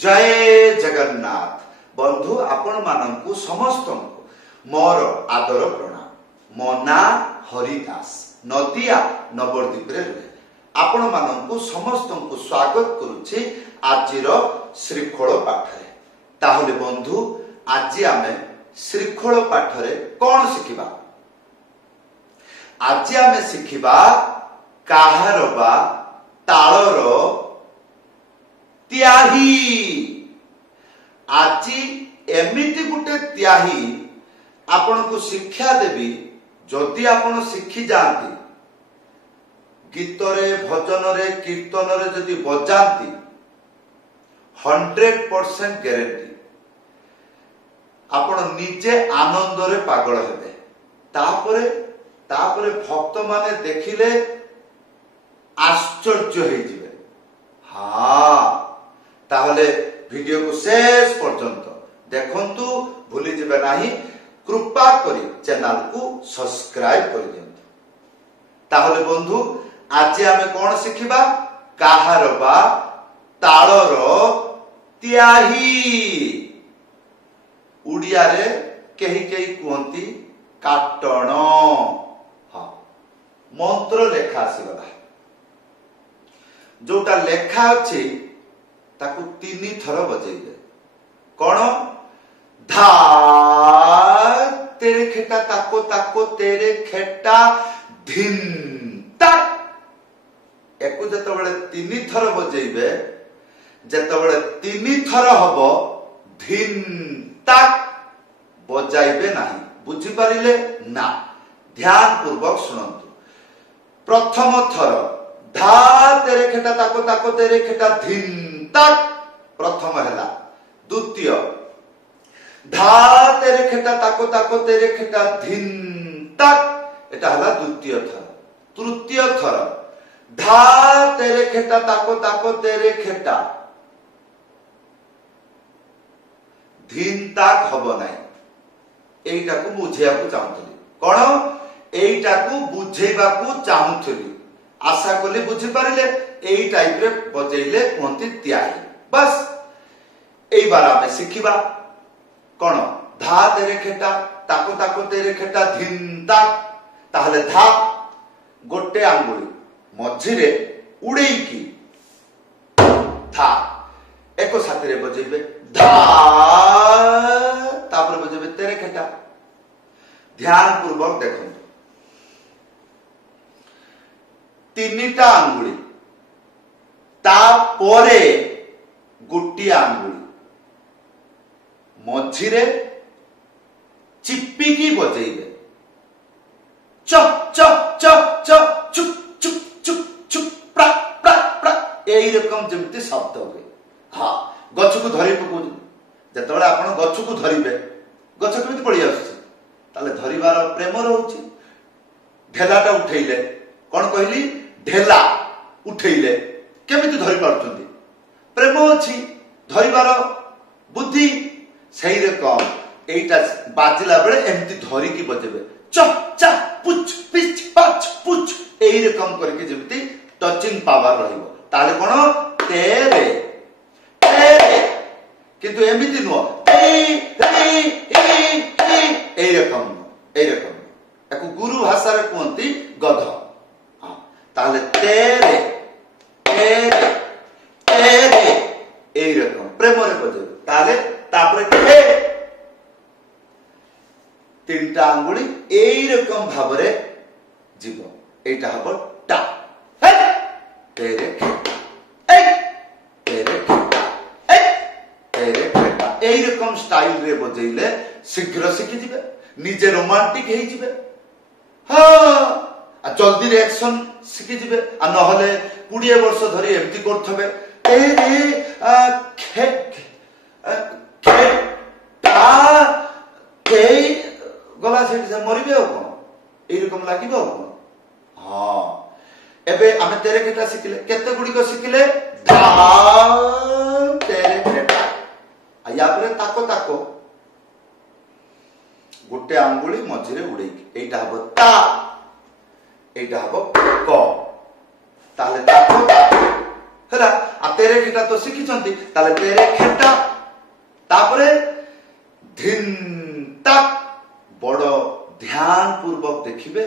जय जगन्नाथ बंधु आपण मानंकु समस्त मोर आदर प्रणाम। मो ना हरिदास नदिया नवरदीप रे रहे आपण मानंकु समस्त स्वागत करुछि आजिर श्रीखोल पाठरे। ताहले बंधु आज आमे श्रीखोल पाठरे कौन शिखिबा? आज आमे शिखिबा काहार बा ताळर त्याही। आज एमिति गुटे त्याही आपण को शिक्षा देवी। जदि आपण शिखी जाती गीतरे भजनरे कीर्तनरे जदि बजाती 100% ग्यारंटी आपण निजे आनंद रे पागल हेबे। तापरे भक्त माने देखिले आश्चर्य हो जिवे। हाँ ताहले वीडियो को शेष पर्यंत देखंतु भूली जिबे नाही। कृपा करी चैनल को सब्सक्राइब कर दियंतु। ताहले बंधु आज आमे कोन शिखिबा? काहार बा ताळर त्याही। उड़िया रे केही केही कुहंती काटण। हाँ मंत्र लेखा आसीगला। जोटा लेखा अछि ताकू 3 थर बजेइबे। कोन? धा तेरे खेटा ताको ताको तेरे खेटा धिन तक। एकु जतबेले 3 थर बजेइबे, जतबेले 3 थर हबो धिन तक बजाइबे नाही। बुझी पारिले ना? ध्यान पूर्वक सुनंतु। प्रथम थर धा तेरे खेटा ताको ताको तेरे खेटा धिन तक प्रथम हैला। द्वितीय धा तेरे खेटा ताको ताको तेरे खेटा धिन तक एटा हला द्वितीय थर। तृतीय थर धा तेरे खेटा ताको ताको तेरे खेटा धिन तक हबो नाही। एइटा को बुझेया को चाहतली। कोन? एइटा को बुझेबा को चाहतली। आशा कली बुझी पारिले। एई टाइप रे बजेइले कोंती त्याही। बस एई बार आमे शिखिबा कोन? धा तेरे खेटा ताको ताको तेरे खेटा धिन तक। ताहले धा गोटे आंगुली मझिरे उड़ेई की धा एको साथी रे बजेइबे धा। तापर बजेइबे तेरे खेटा। ध्यान पूर्वक देखंतु। 3टा आंगुली तापरे गोटी आंगुली मझिरे चिप्पिकी बजेइबे। चप चप चप चप चुप चुप चुप चुप प्रा प्रा प्रा एई रकम जेमति शब्द हुए। हाँ गछ को धरि पकु जतबेले आपण गछ को धरिबे गछ केमिति पड़ी आसुछि ताले धरिबार प्रेम रहउछि। ढेलाटा उठेइले कोन कहली? ढेला उठेइले केमिति धरि पारछन्ती? प्रेम अछि धरिबार बुद्धि। सही रकम एइटा बाजिला बेले एमति धरि की बजेबे। चप चप पुच पिच पच पुच एई रकम करके जेमति टचिंग पावर रहइबो। ताले कोन? तेरे तेरे किंतु एमिति नो एई रकम एको गुरु भाषा रे कोंती गध। ताले तेरे तेरे तेरे एई रकम प्रेम रे बजे। ताले तापरे के 3टा आंगुली एई रकम भाबरे जीव। एटा हबो टा। हे तेरे ए तेरे ए तेरे खेटा एई रकम स्टाइल रे बजेइले शीघ्र शिखि जिवे। निजे रोमांटिक हेइ जिवे। हाँ जल्दी रिएक्शन शिखि जिवे। आ नहले 20 वर्ष धरि एमति करथबे तेरे खे खे ता के गला से मरिबे हो कोन? एई रकम लागिबो हो कोन? हाँ एबे आमे तेरे खेटा शिखिले। केते गुडी को शिखिले? धा तेरे खेटा। आ या परे ताको ताको गोटे आंगुली मझिरे उड़ेई। एइटा हबो ता एइटा हबो क। ताले ताको हैला आ तेरे खेटा तो शिखी ताले तेरे खेटा तापरे धिन तक बड़ ध्यान पूर्वक देखिबे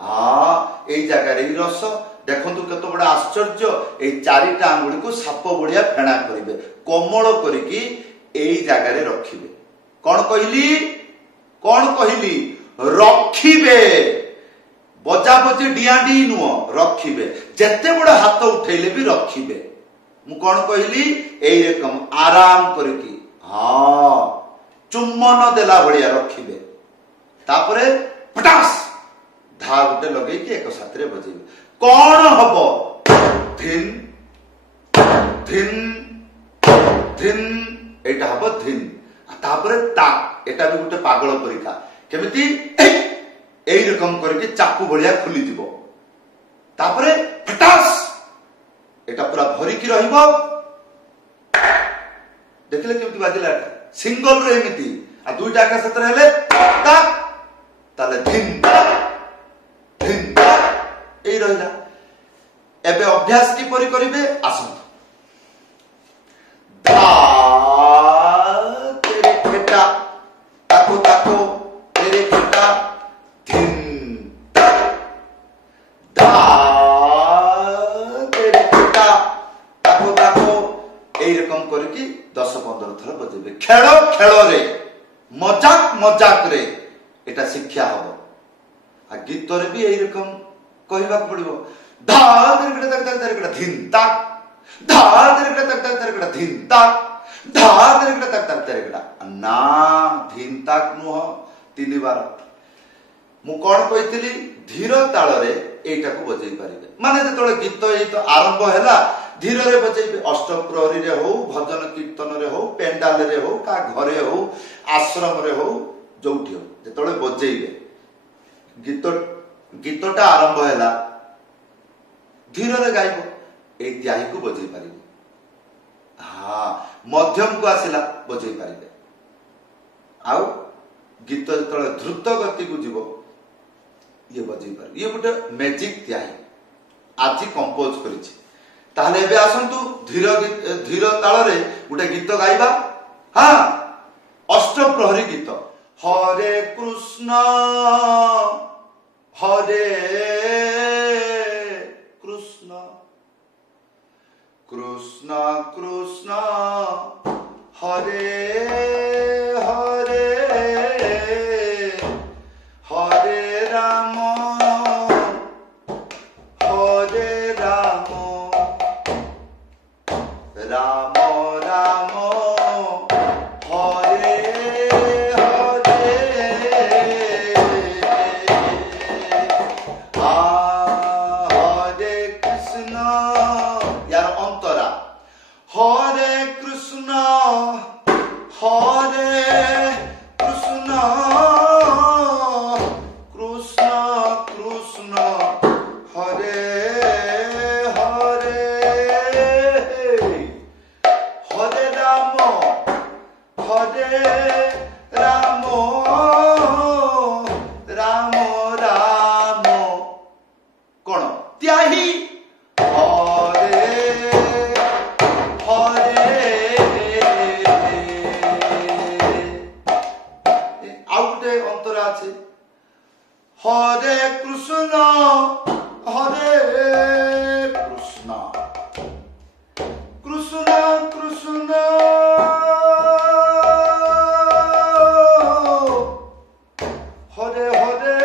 हाँ एई जगह रे रस देखंतु कत बड़ा आश्चर्य ए चारिटा आंगुली को साप बड़िया फेणा करिवे कोमल करिकी एई जगह रे रखिबे कौन कहली रखिबे बजा बजी डियाडी नुह रखिबे जेते बड़ हाथ उठेले भी रखिबे मु कौन कहली एई रकम आराम करिकी हाँ चुम्बन देला भड़िया रखिबे तापरे पटास धा गोटे लगे एक साथ बजेबे कौन हबो धिन धिन धिन एटा हबो धिन तापरे ता एटा भी गोटे पागल परिका केमिति एई रकम करके चाकू भलिया खुली दिबो तापरे फटास एटा पूरा भरी की रहइबो देखले केमिति बाजिला सिंगल रे एमिति आ दुईटा का साथ रहले ता ताले धिन एई रहला एबे अभ्यास की परि करिवे आसंत धा तेरे खेटा ताको ताको तेरे खेटा धिन धा तेरे खेटा ताको ताको एई रकम करके 10-15 थर बजेबे खेल रे मजाक रे एटा शिक्षा हबो आ गीत रे भी एई रकम कहबा पड़िबो धा तेरे खेटा तक तेरे खेटा धिन तक धा तेरे खेटा तक तेरे खेटा धिन तक धा तेरे खेटा तक तेरे खेटा ना धिन तक नुह 3 बार मु कोन कहितली धीर ताल रे एटा को बजै पारिबे माने जेतोले गीत एई तो आरंभ हैला धीर रे बजैबे अष्टप्रहरी रे हो भजन कीर्तन रे हो पेंडाल रे हो का घरे हो आश्रम रे हो जोठी हो जेतोले बजैबे गीतटा आरंभ हैला धीर रे गाइबो ए त्याही को बजै पारिबे हाँ मध्यम को आसिला बजै पारिबे आउ गीत जेतोले द्रुत गति को जीवो ये बजै पारिबे ये गोटे मैजिक त्याही आज कंपोज करिछि ताहले एबे आसंतु धीर ताल रे गोटे गीत गाइबा हाँ अष्टप्रहरी गीत हरे कृष्ण कृष्ण कृष्ण हरे हरे हरे राम राम राम हरे हरे हरे कृष्ण यार अंतरा हरे कृष्ण हरे कृष्ण कृष्ण कृष्ण हरे राम राम राम कौन त्याही हरे हरे आउटे अंतरा আছে हरे कृष्ण कृष्ण कृष्ण हरे हरे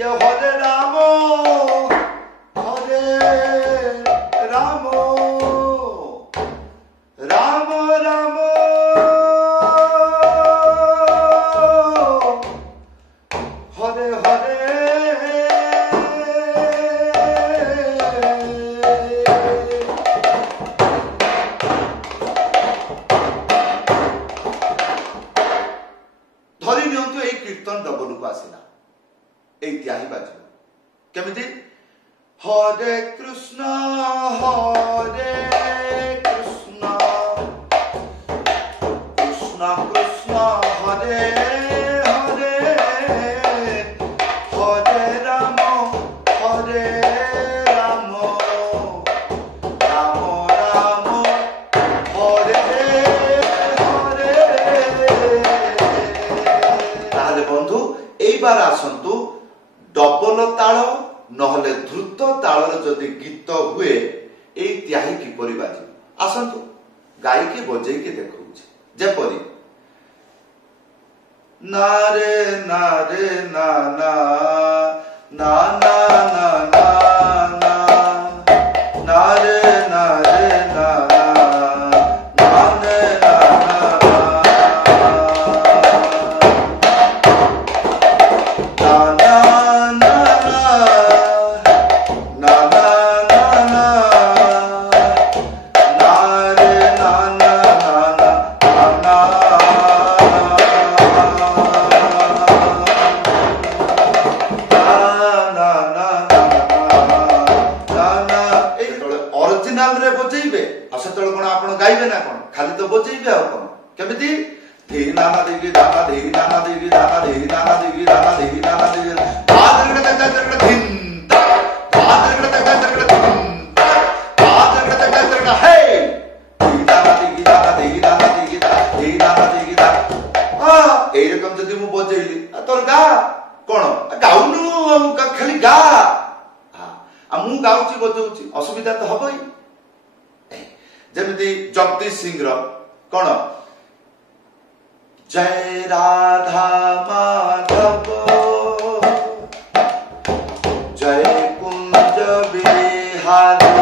ये हरे राम राम राम हरे हरे धरी नियंतु ए कीर्तन डबल को आसिला ए त्याही बाजू केमिति हरे कृष्ण कृष्ण कृष्ण हरे हरे हरे तापरे द्रुत तालर जदि गीत हुए एई त्याही किपरि बाजिब आसंतु गाई के बजै के देखौछि जेपरि ना रे ना रे ना ना ना ना ना ना ना ना रे ना रे ना ना ना रे ना गाइबे ना कौन खाली तो बजेबे आ कौन केमिति धीरी नाना देगी दाना धीरी नाना देगी दाना धीरी नाना देगी दाना धीरी नाना देगी बादरगड़ तक धिन बादरगड़ तक धिन बादरगड़ तक हे धीरी नाना देगी दाना धीरी नाना देगी धीरी नाना देगी दा एई रकम जदि मु बजेइली तोर गा कोन गाउनु खाली गा आ मु गाउची बजौची असुविधा तो हबई जमिति जगदीश सिंह कौन जय राधा माधव जय कुंज बिहारी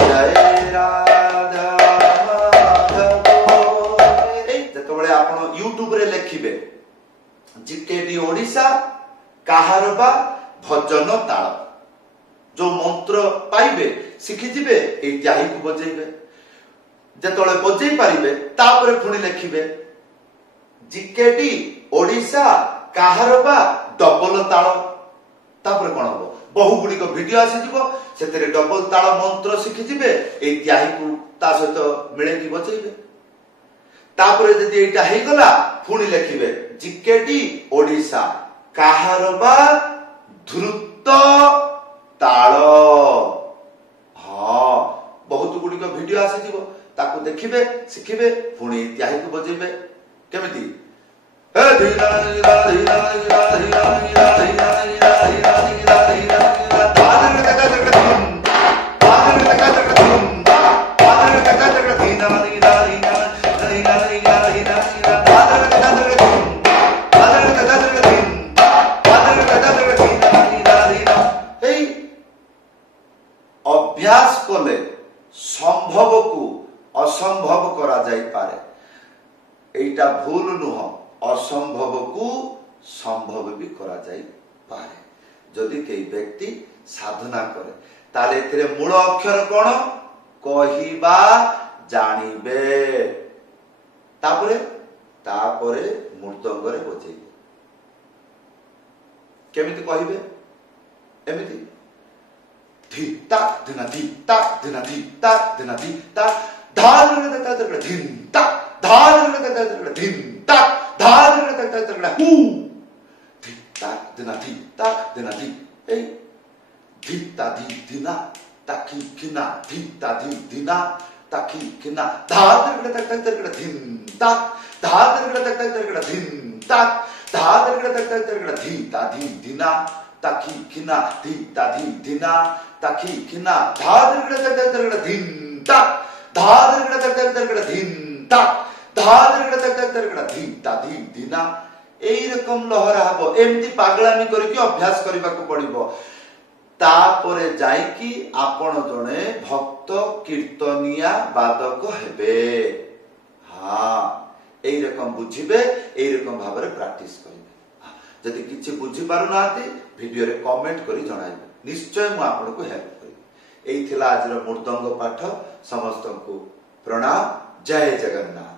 जय राधा माधव जेतबेले आपण यूट्यूब रे लिखिबे जीकेडी ओडिशा काहार बा भजन ताल जो मंत्र पाइबे शिखी जिबे ए त्याही को बजेबे जेतले बजै पारिबे तापरे पुणी लिखिबे जीकेडी ओडिशा काहारबा डबल ताल तापरे कोन हो बहु गुडी को वीडियो आसी जिवो सेतरे डबल ताल मंत्र शिखी जिबे ए त्याही को ता सहित मिले की बजेबे तापरे जदि एटा हे गला पुणी लिखिबे जीकेडी ओडिशा काहारबा द्रुत ताल हाँ बहुत गुडी को वीडियो आसी जीवो ताको देखिबे शिखिबे पुणी त्याही को बजेबे केमिति हे धीरा धीरा धीरा धीरा धीरा धीरा धीरा धीरा धीरा धीरा धीरा बादर तक तक धूम बादर तक तक धूम बादर तक तक धीरा धीरा धीरा धीरा धीरा धीरा बादर तक तक धूम बादर तक तक धूम बादर तक तक धीरा धीरा धीरा हे अभ्यास कले संभव को असंभव करा जाई पारे एटा भूल नुह असंभव को संभव भी करा जाई पारे जदि कई व्यक्ति साधना करे ताले एथिरे मूल अक्षर कोन कहिबा जानिबे तापरे मृदंगरे बजेइबे केमिति कहिबे एमिति धी ताक दिना धी ताक दिना धी ताक दिना धी ताक धार धिन ताक धार धिन ताक धार हु धी ताक दिना धी ए धी ता धी दिना ताकी किना धी ता धी दिना ताकी किना धार धिन ताक धार धिन ताक धार धी ता धी दिना ताकी किना धी ता धी दिना ताकी किना धार धिन ताक धार धिन ताक धार धी ता धी दिना एई रकम लहरा हबो एमती पागलामी करके अभ्यास करबा को पड़िबो तापरे जाई कि आपण जने भक्त कीर्तनिया वादक हेबे हां एई रकम बुझिबे एई रकम भाबरे प्रैक्टिस करिबे जदि किछि बुझि पारु नाते वीडियो रे कमेंट करी जणाइबे निश्चय मु आपण को हेल्प करिबे एई थिला आजर मृदंग पाठ समस्त को प्रणाम जय जगन्नाथ।